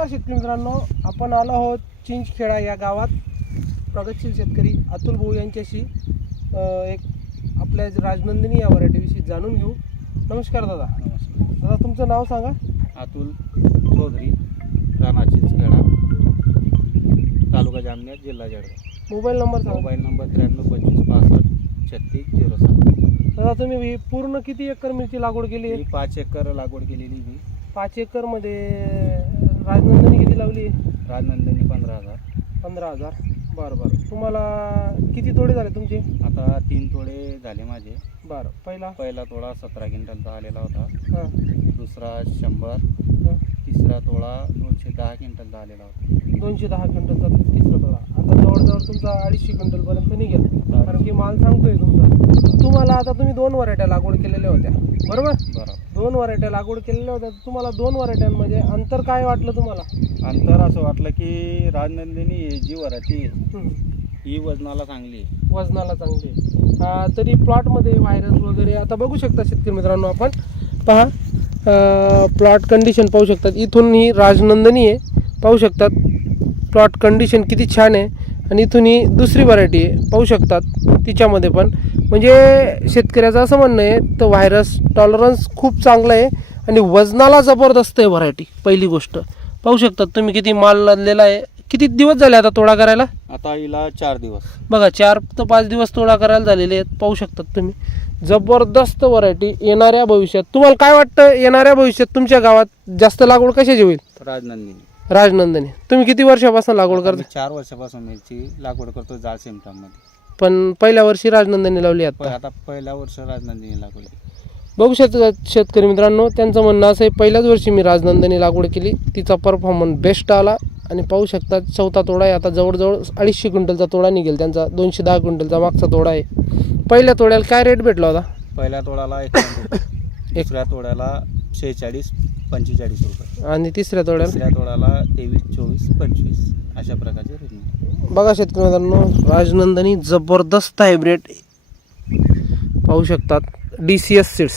नमस्कार शेतकरी मित्रांनो, आपण आलो आहोत चिंचखेडा या गावात प्रगतशील शेतकरी अतुल भाऊ यांच्याशी एक आपल्या राजनंदिनी या व्हरायटीविषयी जाणून घेऊ. नमस्कार दादा. नमस्कार. दादा तुमचं नाव सांगा. अतुल चौधरी, राणा चिंचखेडा, तालुका जामनेर, जिल्हा जळगाव. मोबाईल नंबर सांगा. Mobile number 93 25 65 36 07. दादा तुम्ही पूर्ण किती एकर मिरची लागवड केली आहे? 5 एकर लागवड केलेली मी. 5 एकर मध्ये राजनंदिनी किती लावली? राजनंदिनी 15,000. 15,000. बरं. तुम्हाला किती तोडे झाले तुमचे? आता 3 तोडे झाले माझे. बरं. पहिला तोडा 17 क्विंटलचा आलेला होता. हां. दुसरा 100. हां. तिसरा तोडा 210 क्विंटलचा आलेला होता. 210 क्विंटलचा तिसरा तोडा. आता जवळजवळ तुमचा 250 क्विंटलपर्यंत निघेल, कारण की माल सांगतोय तुमचा. तुम्हाला आता तुम्ही 2 व्हरायट्या लागवड केलेल्या होत्या, बरोबर? 2 व्हरायट्या लागवड केलेल्या होत्या. तुम्हाला 2 व्हरायट्यांमध्ये अंतर काय वाटलं तुम्हाला? अंतर असं वाटलं की राजनंदिनी ही जी व्हरायटी ही वजनाला चांगली आहे. वजनाला चांगली. तरी प्लॉटमध्ये व्हायरस वगैरे आता बघू शकता शेतकरी मित्रांनो, आपण पहा प्लॉट कंडिशन पाहू शकतात. इथून ही राजनंदिनी आहे, पाहू शकतात प्लॉट कंडिशन किती छान आहे. आणि इथून ही दुसरी व्हरायटी आहे, पाहू शकतात तिच्यामध्ये पण. म्हणजे शेतकऱ्याचं असं म्हणणं आहे तर व्हायरस टॉलरन्स खूप चांगलं आहे आणि वजनाला जबरदस्त आहे व्हरायटी. पहिली गोष्ट पाहू शकतात तुम्ही किती माल लादलेला आहे. किती दिवस झाले आता तोडा करायला? आता हिला 4 दिवस. बघा 4 ते 5 दिवस तोडा करायला झालेले आहेत, पाहू शकतात तुम्ही. जबरदस्त व्हरायटी. येणाऱ्या भविष्यात तुम्हाला काय वाटतं, येणाऱ्या भविष्यात तुमच्या गावात जास्त लागवड कशाची होईल? राजनंदिनी. तुम्ही किती वर्षापासून लागवड करता? 4 वर्षापासून मिरची लागवड करतो जाळ सिमटामध्ये. पण पहिल्या वर्षी राजनंदिनी लावली आता पहिल्या वर्ष राजनंदिनी लागवड. बघू शकता शेतकरी मित्रांनो, त्यांचं म्हणणं असं आहे पहिल्याच वर्षी मी राजनंदिनी लागवड केली, तिचा परफॉर्मन्स बेस्ट आला. आणि पाहू शकता 4था तोडा आहे. आता जवळजवळ 250 क्विंटलचा तोडा निघेल त्यांचा. 210 क्विंटलचा मागचा तोडा आहे. पहिल्या तोड्याला काय रेट भेटला होता? पहिल्या तोड्याला 1 रुपये, दुसऱ्या तोड्याला 46-45 रुपये आणि तिसऱ्या तोड्याला 23, 24, 25 अशा प्रकारचे रेट. बघा शेतकरी मित्रांनो, राजनंदिनी जबरदस्त हायब्रिड पाहू शकतात. DCS seeds.